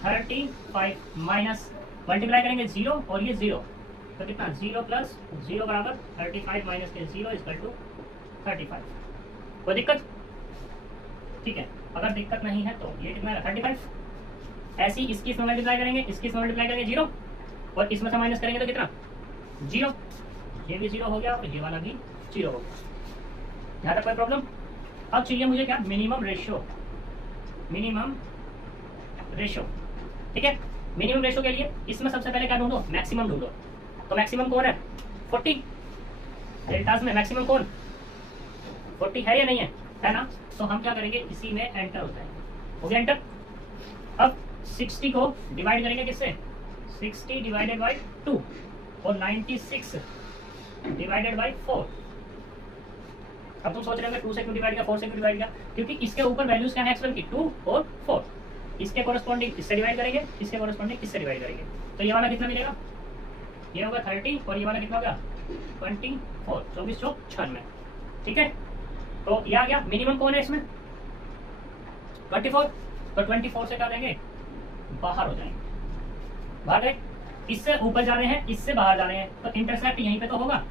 35 माइनस, मल्टीप्लाई करेंगे 0 और ये 0, तो कितना? 0 प्लस 0 बराबर 35 माइनस के 0 इक्वल टू 35। कोई दिक्कत? ठीक है, अगर दिक्कत नहीं है तो ये कितना है? 35। ऐसी इसकी इसमें मल्टीप्लाई करेंगे, इसकी इसमें मल्टीप्लाई करेंगे 0, और इसमें से माइनस करेंगे तो कितना? 0। ये भी 0 हो गया और ये वाला भी 0 हो गया। यहाँ तक कोई प्रॉब्लम? अब चाहिए मुझे क्या? Minimum ratio. मिनिमम रेशियो, ठीक है। मिनिमम रेशियो के लिए इसमें सबसे पहले क्या ढूंढो? मैक्सिमम ढूंढो। तो मैक्सिमम कौन है? 40। डेल्टास में मैक्सिमम कौन? 40 है या नहीं है ना? तो हम क्या करेंगे? इसी में एंटर हो जाएंगे। हो गया एंटर। अब 60 को डिवाइड करेंगे किससे? 60 डिवाइडेड बाई 2 और 96 डिवाइडेड बाई 4। अब तुम सोच रहे हो 2 से क्यों डिवाइड किया, 4 से क्यों डिवाइड किया? क्योंकि इसके ऊपर वैल्यूज क्या है एक्स1 की? 2 और 4। इसके कोरस्पॉन्डिंग इससे डिवाइड करेंगे, इसके कोरस्पॉन्डिंग इससे डिवाइड करेंगे। तो ये वाला कितना मिलेगा? ये होगा 30 और ये वाला कितना होगा? 24। 24 चौक 96, ठीक है। तो ये आ गया। मिनिमम कौन है इसमें? 24। तो 24 से क्या देंगे? बाहर हो जाएंगे। बाहर गए, इससे ऊपर जा रहे हैं, इससे बाहर जा रहे हैं, तो इंटरसेप्ट यहीं पे तो होगा।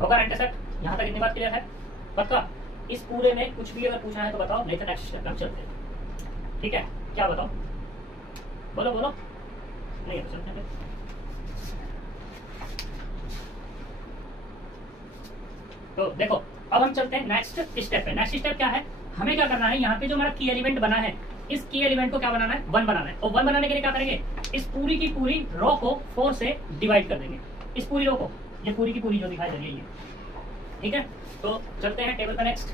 होगा इंटरसेप्ट। यहाँ तक इतनी बात क्लियर है? पक्का? इस पूरे में कुछ भी अगर पूछना है तो बताओ, नहीं तो नेक्स्ट स्टेप हम चलते हैं। ठीक है, क्या बताओ? बोलो बोलो। नहीं तो चलते हैं। तो देखो, अब हम चलते हैं नेक्स्ट स्टेप पे। नेक्स्ट स्टेप क्या है? हमें क्या करना है? यहाँ पे जो हमारा की एलिमेंट बना है, इस की एलिमेंट को क्या बनाना है? 1 बनाना है। और 1 बनाने के लिए क्या करेंगे? इस पूरी की पूरी रो को 4 से डिवाइड कर देंगे। इस पूरी रो को, ये पूरी की पूरी जो दिखाई दे रही है, ठीक है। तो चलते हैं टेबल पर नेक्स्ट।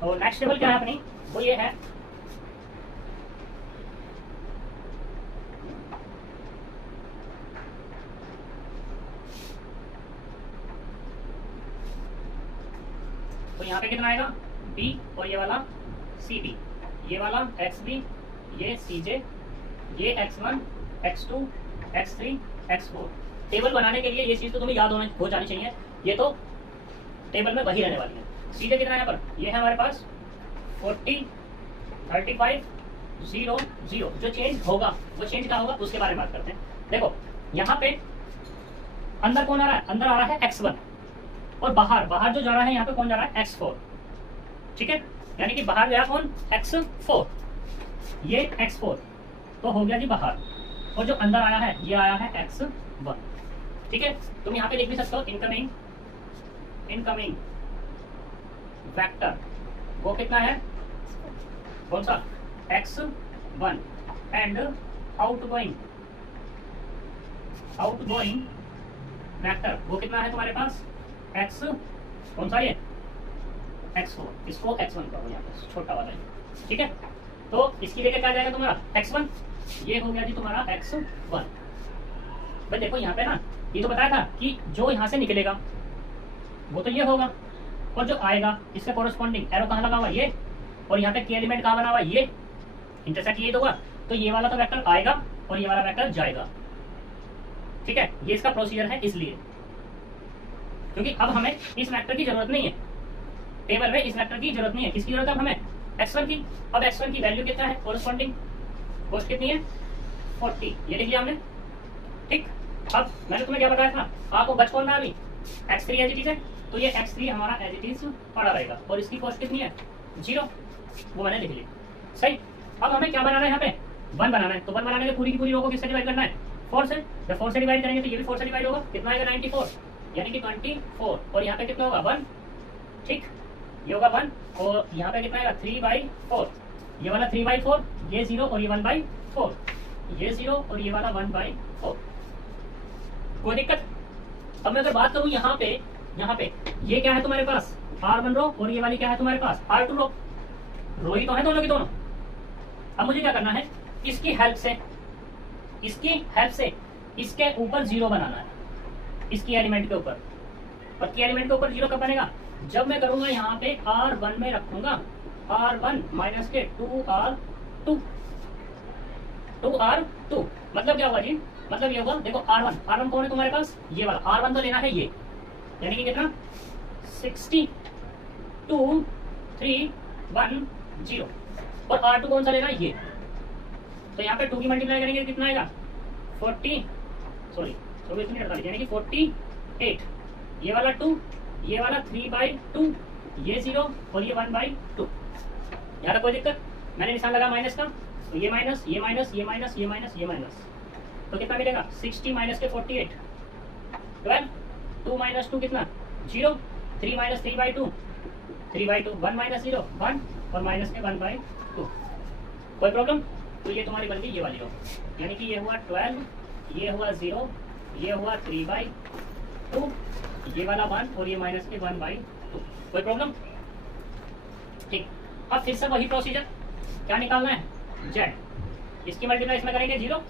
तो नेक्स्ट टेबल क्या है अपनी? वो ये है, तो यहाँ पे कितना आएगा? B और ये वाला CB, ये वाला XB, ये CJ, ये X1, X2, X3, X4। Table बनाने के लिए ये चीज तो तुम्हें याद हो जानी चाहिए। ये तो टेबल में वही रहने वाली है। CJ कितना है यहाँ पर? ये है हमारे पास 40, 35, 0, 0। जो चेंज होगा वो चेंज क्या होगा उसके बारे में बात करते हैं। देखो यहाँ पे अंदर कौन आ रहा है? अंदर आ रहा है X1, और बाहर बाहर जो जा रहा है यहाँ पे कौन जा रहा है? X4, ठीक है। यानी कि बाहर गया कौन? X4, ये X4 तो हो गया जी बाहर, और जो अंदर आया है ये आया है X1, ठीक है। तुम यहाँ पे लिख भी सकते हो इनकमिंग वेक्टर, वो कितना है? कौन सा? X1। एंड आउटगोइंग वेक्टर वो कितना है तुम्हारे पास? X, कौन सा ये? X4। इसको X1 करो यहाँ पे, छोटा वाला है, ठीक है। तो इसकी जगह क्या जाएगा तुम्हारा? X1। ये हो गया जी तुम्हारा X1। भाई देखो यहाँ पे ना, ये तो बताया था कि जो यहाँ से निकलेगा वो तो ये होगा, और जो आएगा इसका कोरस्पॉन्डिंग एरो कहाँ लगा हुआ? ये, और यहाँ पे के एलिमेंट कहाँ बना हुआ? ये। इंटरसेक्ट ये होगा, तो ये वाला तो वेक्टर आएगा और ये वाला वेक्टर जाएगा, ठीक है। ये इसका प्रोसीजर है, इसलिए क्योंकि अब हमें इस वेक्टर की जरूरत नहीं है टेबल में, इस वेक्टर की जरूरत नहीं है। किसकी जरूरत है हमें? X1 की। अब X1 की वैल्यू कितना है? कोरस्पॉन्डिंग कॉस्ट कितनी है? 40। ये लिख लिया हमने, ठीक। अब मैंने तुम्हें क्या बताया था? आपको बच कौन रहा अभी? X3 एज इट इज है, तो ये X3 हमारा एज इट इज पड़ा रहेगा, और इसकी कॉस्ट कितनी है? 0, वो मैंने लिख ली, सही। अब हमें क्या बनाना है? यहाँ पे 1 बनाना है। तो 1 बनाने के पूरी की पूरी रो को किससे डिवाइड करना है? 4 से। जब 4 से डिवाइड करेंगे तो ये भी 4 से डिवाइड होगा। कितना आएगा? 94, यानी कि 24, और यहाँ पे कितना होगा? 1, ठीक। ये होगा 1, और यहाँ पे कितना आएगा? 3/4। ये वाला 3/4, ये 0 और ये 1/4, ये 0 और ये वाला 1/4। कोई दिक्कत? अब मैं अगर बात करूं यहाँ पे ये क्या है तुम्हारे पास? R1 रो, और ये वाली क्या है तुम्हारे पास? R2 रो। रो ही तो है दोनों की दोनों। अब मुझे क्या करना है? इसकी हेल्प से इसके ऊपर 0 बनाना है, इसकी एलिमेंट के ऊपर। और की एलिमेंट के ऊपर 0 कब बनेगा? जब मैं करूंगा यहाँ पे R1 में रखूंगा R1 माइनस के 2R2 मतलब क्या हुआ जी? मतलब ये हुआ, देखो R1 कौन है तुम्हारे पास? ये वाला R1 तो लेना है ये, यानी कि कितना 60 2 3 1 0, और R2 कौन सा लेना है? ये। तो यहाँ पे 2 की मल्टीप्लाई करेंगे तो कितना आएगा 48, यानी कि 48, ये वाला 2, ये वाला 3/2, ये 0 और ये 1/2। यहाँ तक कोई दिक्कत? मैंने निशान लगा माइनस का, तो ये माइनस ये माइनस ये माइनस ये माइनस ये माइनस, तो कितना मिलेगा 60 माइनस के 48 12, 2 माइनस 2 कितना 0, 3 माइनस 3/2 3/2, 1 माइनस 0 1 और माइनस के 1/2। कोई प्रॉब्लम? तो ये तुम्हारी बन गई ये वाली रो, यानी कि ये हुआ 12, ये हुआ 0, ये हुआ 3/2, ये वाला 1 और ये माइनस के 1/2। कोई प्रॉब्लम? ठीक। अब फिर से वही प्रोसीजर, क्या निकालना है? z। इसकी मल्टीप्लाई इसमें करेंगे 0,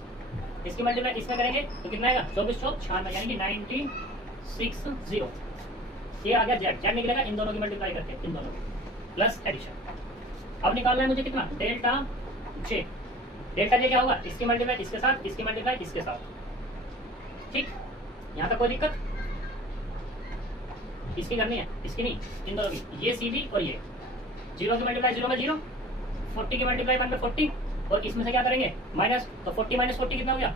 इसकी मल्टीप्लाई इसमें करेंगे तो कितना आएगा 24 4 96, यानी कि 960। ये आ गया z निकलेगा इन दोनों की मल्टीप्लाई करके, इन दोनों की प्लस एडिशन। अब निकालना है मुझे कितना? Delta j. डेल्टा जे क्या होगा? इसकी मल्टीप्लाई इसके साथ, इसकी मल्टीप्लाई इसके साथ। ठीक, यहाँ तक कोई दिक्कत? इसकी करनी है, इसकी नहीं, इन दोनों की, ये सीधी और ये 0 की मल्टीप्लाई 0 में 0, 40 की मल्टीप्लाई 1 में 40, और इसमें से क्या करेंगे माइनस, तो 40 माइनस 40 कितना हो गया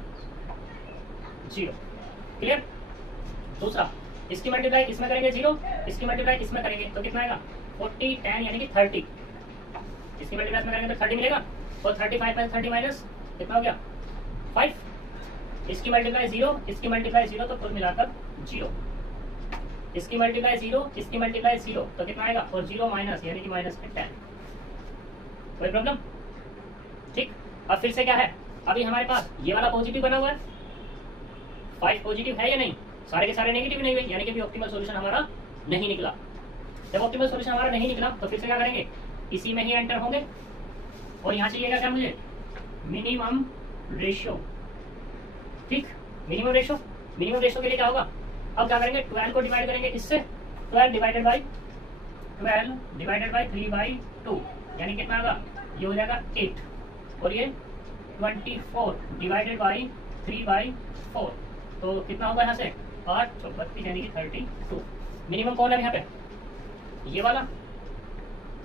0। क्लियर? दूसरा, इसकी मल्टीप्लाई इसमें करेंगे 0, इसकी मल्टीप्लाई इसमें करेंगे तो कितना आएगा 40 10 यानी कि 30, इसकी मल्टीप्लाई इसमें करेंगे तो 30 मिलेगा, और 35 में 30 माइनस कितना हो गया 5, इसकी मल्टीप्लाई 0, इसकी मल्टीप्लाई 0, तो कुल मिलाकर 0, इसकी मल्टीप्लाई 0, इसकी मल्टीप्लाई 0, तो कितना आएगा, और 0 माइनस यानी कि माइनस के 10। कोई प्रॉब्लम? ठीक। अब फिर से क्या है, अभी हमारे पास ये वाला पॉजिटिव बना हुआ है, 5 पॉजिटिव है या नहीं? सारे के सारे नेगेटिव नहीं हुए, यानी कि ऑप्टिमल सॉल्यूशन हमारा नहीं निकला। जब ऑप्टिमल सॉल्यूशन हमारा नहीं निकला तो फिर से क्या करेंगे, इसी में ही एंटर होंगे, और यहाँ चाहिएगा क्या मुझे, मिनिमम रेशियो। ठीक, मिनिमम रेशियो। मिनिमम रेशियो के लिए क्या होगा, अब क्या करेंगे 12 को डिवाइड करेंगे इससे, 12 डिवाइडेड बाई 3/2, यानी कितना होगा, ये हो जाएगा 8, और ये 24 डिवाइडेड बाई 3/4, तो कितना होगा यहाँ से 8 32 यानी कि 32। मिनिमम कौन है यहाँ पे, ये वाला,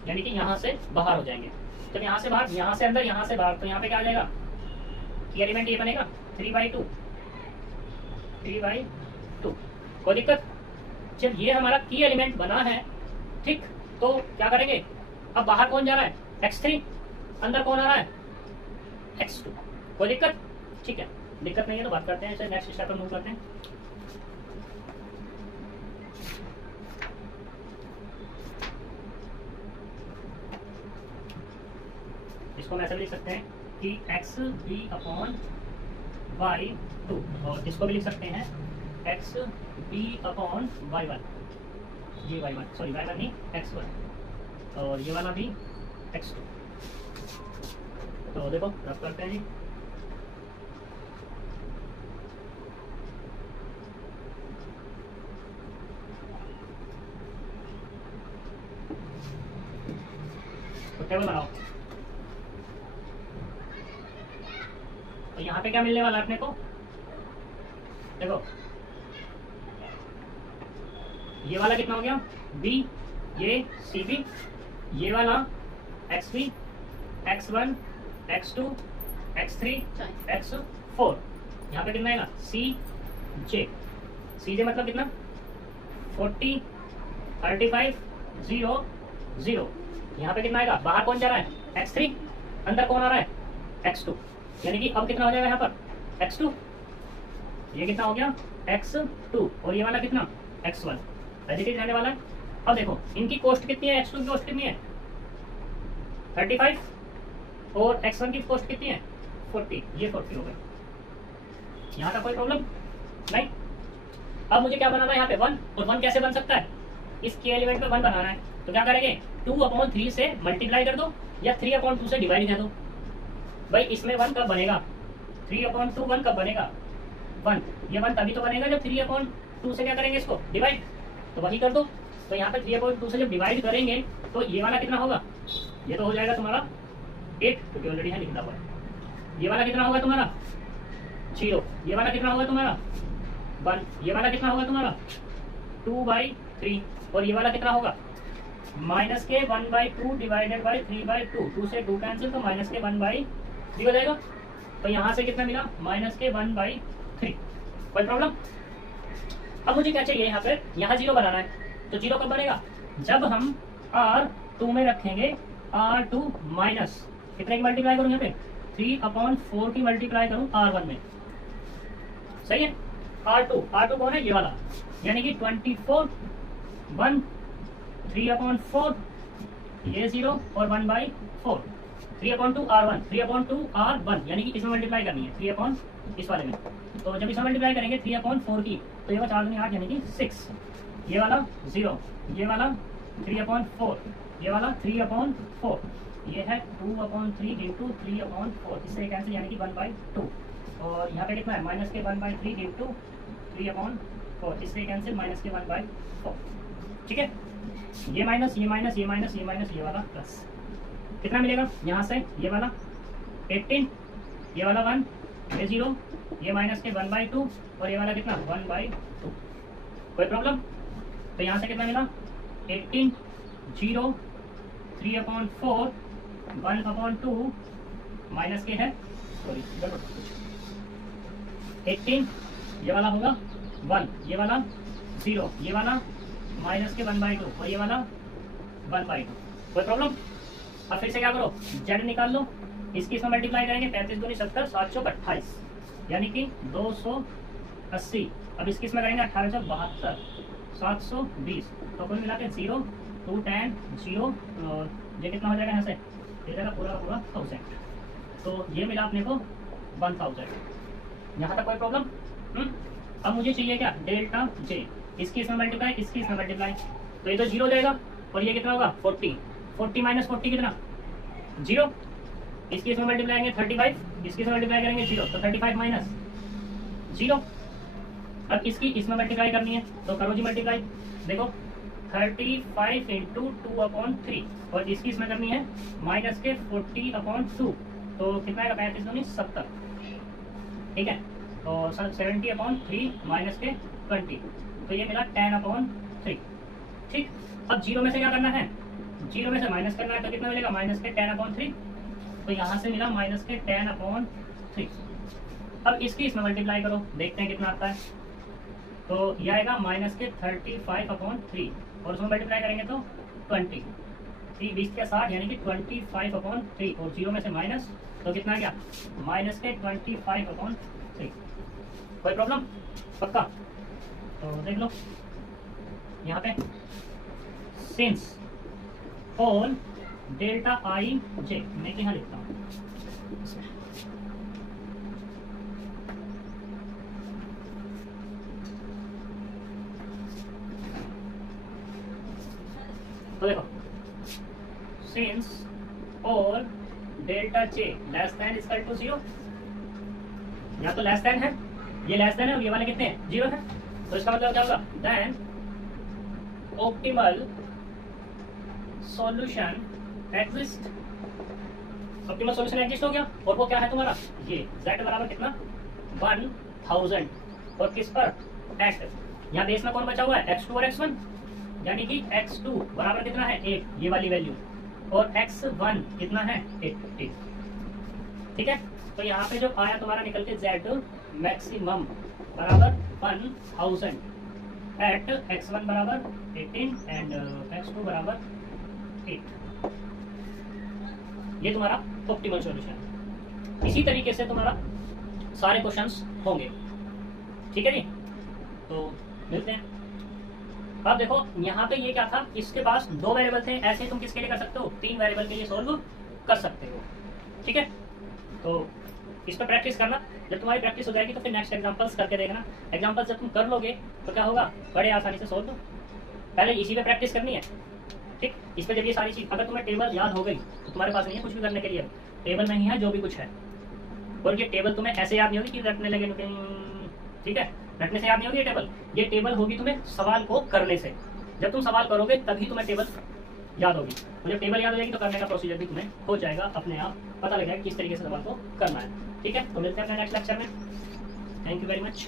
यानी कि यहाँ से बाहर हो जाएंगे। जब यहाँ से बाहर, यहाँ से अंदर, यहाँ से बाहर, तो यहाँ पे क्या आ जाएगा, की एलिमेंट ये बनेगा 3/2। कोई दिक्कत? जब ये हमारा की एलिमेंट बना है, ठीक, तो क्या करेंगे, अब बाहर कौन जा रहा है x3, अंदर कौन आ रहा है x2। कोई दिक्कत? ठीक है, दिक्कत नहीं है तो बात करते हैं, नेक्स्ट स्टेप पर मूव करते हैं। इसको हम ऐसे भी लिख सकते हैं कि xb/y2, और इसको भी लिख सकते हैं xb/y1, ये y1, सॉरी y1 नहीं x1, और ये वाला भी x2। तो देखो रब करते हैं जी, तो टेबल बनाओ। तो यहाँ पे क्या मिलने वाला है अपने को, देखो ये वाला कितना हो गया b, ये cb, ये वाला xb, x1, x2, x3, x4, यहाँ पे कितना आएगा cj। cj मतलब कितना 40 35 0 0, यहाँ पे कितना आएगा, बाहर कौन जा रहा है x3, अंदर कौन आ रहा है x2, यानी कि अब कितना हो जाएगा यहाँ पर x2, ये कितना हो गया x2, और ये वाला कितना x1, पॉजिटिव रहने वाला है। अब देखो इनकी कॉस्ट कितनी है, x2 की कॉस्ट कितनी है 35, और x1 की कॉस्ट कितनी है 40, ये 40 हो गई। यहाँ का कोई प्रॉब्लम नहीं। अब मुझे क्या बनाना है यहाँ पे 1, और 1 कैसे बन सकता है, इस के एलिमेंट पे 1 बनाना है, तो क्या करेंगे 2/3 से मल्टीप्लाई कर दो, या 3/2 से डिवाइड कर दो। भाई इसमें 1 कब बनेगा, 3/2 1 कब बनेगा 1, ये 1 तभी तो बनेगा जब 3/2 से क्या करेंगे इसको डिवाइड, तो वही कर दो। तो यहाँ पे 3/2 से जब डिवाइड करेंगे तो ये वाला कितना होगा, ये तो हो जाएगा तुम्हारा 8 क्योंकि ऑलरेडी है लिखा हुआ है। ये वाला कितना होगा तुम्हारा 0, ये वाला कितना होगा तुम्हारा 1, ये वाला कितना होगा तुम्हारा 2/3 और ये वाला कितना होगा माइनस के 1/2 डिवाइडेड बाई 3/2। 2 से 2 कैंसिल तो माइनस के 1/3 हो जाएगा। तो यहाँ से कितना मिला माइनस के 1/3। कोई प्रॉब्लम? अब मुझे क्या चाहिए यहाँ पे, यहाँ 0 बनाना है। तो 0 कब बनेगा, जब हम R2 में रखेंगे R2 माइनस कितने की मल्टीप्लाई करूँ यहाँ पे 3/4 की मल्टीप्लाई करूँ R1 में। सही है। R2 कौन है, ये वाला, यानी कि 24 1 3/4 ये 0 और 1/4 3/2 R1 3/2 R1 यानी कि इसमें मल्टीप्लाई करनी है 3 इस वाले में। तो जब इसमें मल्टीप्लाई करेंगे 3/4 की तो ये 4 दूनी 8 यानी कि 6, ये वाला 0, ये वाला 3/4, ये वाला 3/4, ये है 2/3 इंटू 3/4, इससे कैंसिल यानी कि 1/2 और यहाँ पे कितना है माइनस के 1/3 इंटू 3/4, इससे कैंसिल माइनस के 1/4। ठीक है, ये माइनस ये माइनस ये माइनस ये माइनस ये वाला प्लस कितना मिलेगा यहाँ से, ये वाला 18, ये वाला 1, ये 0, ये माइनस के 1/2 और ये वाला कितना 1/2। कोई प्रॉब्लम? तो यहाँ से कितना मिला 18 0 3/4 1/2 माइनस के है 18, ये वाला होगा 1, ये वाला 0, ये वाला माइनस के 1/2 और ये वाला 1/2। कोई प्रॉब्लम? अब फिर से क्या करो, जेड निकाल लो, इसकी इसमें मल्टीप्लाई करेंगे 35 दूनी 70 728 यानी कि 280। अब इसकी इसमें करेंगे 1872 720 तो कुल मिला के 0 2 10 0 और ये कितना हो जाएगा यहाँ से, ये जाएगा पूरा पूरा 1000। तो ये मिला अपने को 1000। यहाँ तक कोई प्रॉब्लम? अब मुझे चाहिए क्या डेल्टा जे, इसकी इसमें मल्टीप्लाई इसकी इसमें मल्टीप्लाई, तो ये तो 0 हो जाएगा और ये कितना होगा 40 40 माइनस 40 कितना 0, इसकी इसमें मल्टीप्लाई करेंगे 35, इसकी इसमें मल्टीप्लाई करेंगे 0 तो 35 माइनस 0। अब इसकी इसमें मल्टीप्लाई करनी है तो करो जी मल्टीप्लाई, देखो 35 इंटू 2/3 और इसकी इसमें करनी है माइनस के 40/2 तो कितना आएगा 35 दूनी 70। ठीक है, और 70/3 माइनस के 20 तो ये मिला 10/3। ठीक, अब 0 में से क्या करना है, 0 में से माइनस करना है तो कितना मिलेगा माइनस के 10/3। तो यहाँ से मिला माइनस के 10/3। अब इसकी इसमें मल्टीप्लाई करो, देखते हैं कितना आता है। तो ये आएगा माइनस के 35/3 और उसमें मल्टीप्लाई करेंगे तो 20, 20 के 60 यानी कि 25/3 और 0 में से माइनस तो कितना गया माइनस के 25/3। कोई प्रॉब्लम? पक्का? तो देख लो यहाँ पे since all delta i j, मैं यहाँ लिखता हूँ तो देखो since all delta j less than equal to 0, यहाँ तो लेस देन है, ये लेस देन है और ये वाले कितने हैं 0 है, तो इसका मतलब क्या होगा then optimal solution exist. Optimal solution exist हो गया और वो क्या है तुम्हारा ये z बराबर कितना 1000 और किस पर x, यहाँ बेस में कौन बचा हुआ है x2 और x1 यानी कि x2 बराबर कितना है 8 ये वाली वैल्यू और x1 कितना है 80। ठीक है, तो यहाँ पे जो आया तुम्हारा निकल के z मैक्सिमम बराबर 1000 एट x1 बराबर 18 एंड x2 बराबर 8। ये तुम्हारा ऑप्टिमल सॉल्यूशन है। इसी तरीके से तुम्हारा सारे क्वेश्चंस होंगे। ठीक है जी, तो मिलते हैं। अब देखो यहाँ पे ये क्या था, इसके पास 2 वेरिएबल थे, ऐसे तुम किसके लिए कर सकते हो 3 वेरिएबल के लिए सॉल्व कर सकते हो। ठीक है, तो इस पर प्रैक्टिस करना, जब तुम्हारी प्रैक्टिस हो जाएगी तो फिर नेक्स्ट एग्जांपल्स करके देखना। एग्जांपल्स जब तुम कर लोगे तो क्या होगा बड़े आसानी से सॉल्व। पहले इसी पे प्रैक्टिस करनी है। ठीक, इस पे जब ये सारी चीज अगर तुम्हें टेबल याद हो गई तो तुम्हारे पास नहीं है कुछ भी करने के लिए, टेबल में ही है जो भी कुछ है, और ये टेबल तुम्हें ऐसे याद नहीं होगी कि रटने लगे। ठीक है, रटने से याद नहीं होगी ये टेबल। ये टेबल होगी तुम्हें सवाल को करने से। जब तुम सवाल करोगे तभी तुम्हें टेबल याद होगी। तो जब टेबल याद हो जाएगी तो करने का प्रोसीजर भी तुम्हें हो जाएगा, अपने आप पता लगेगा किस तरीके से सवाल को करना है। ठीक है, तो मिलते हैं अपने नेक्स्ट लेक्चर में। Thank you very much.